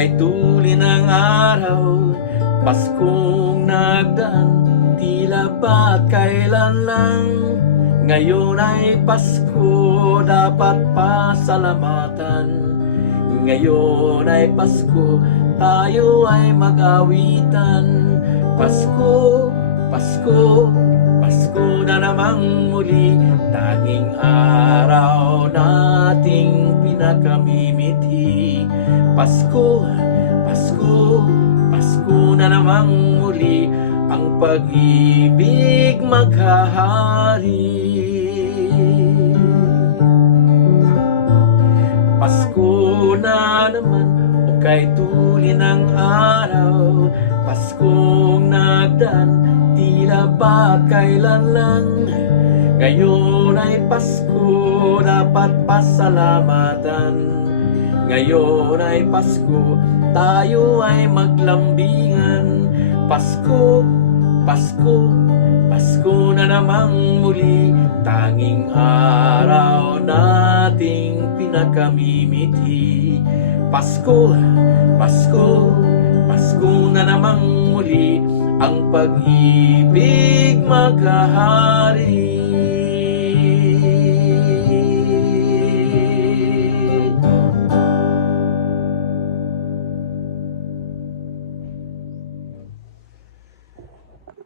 kay tuli ng araw, Paskong nagdaan, tila ba't kailan lang. Ngayon ay Pasko, dapat pasalamatan. Ngayon ay Pasko, tayo ay mag-awitan. Pasko, Pasko, Pasko na namang muli, tanging araw nating pinakamimiti. Pasko, Pasko, Pasko na namang muli, ang pag-ibig maghahari. Pasko na naman, o kay tuli ng araw, Paskong nagdaan, tila ba't kailan lang. Ngayon ay Pasko, dapat pasalamatan. Ngayon ay Pasko, tayo ay maglambingan. Pasko, Pasko, Pasko na namang muli, tanging araw nating pinakamimiti. Pasko, Pasko, Pasko na namang muli, ang pag-ibig maghahari.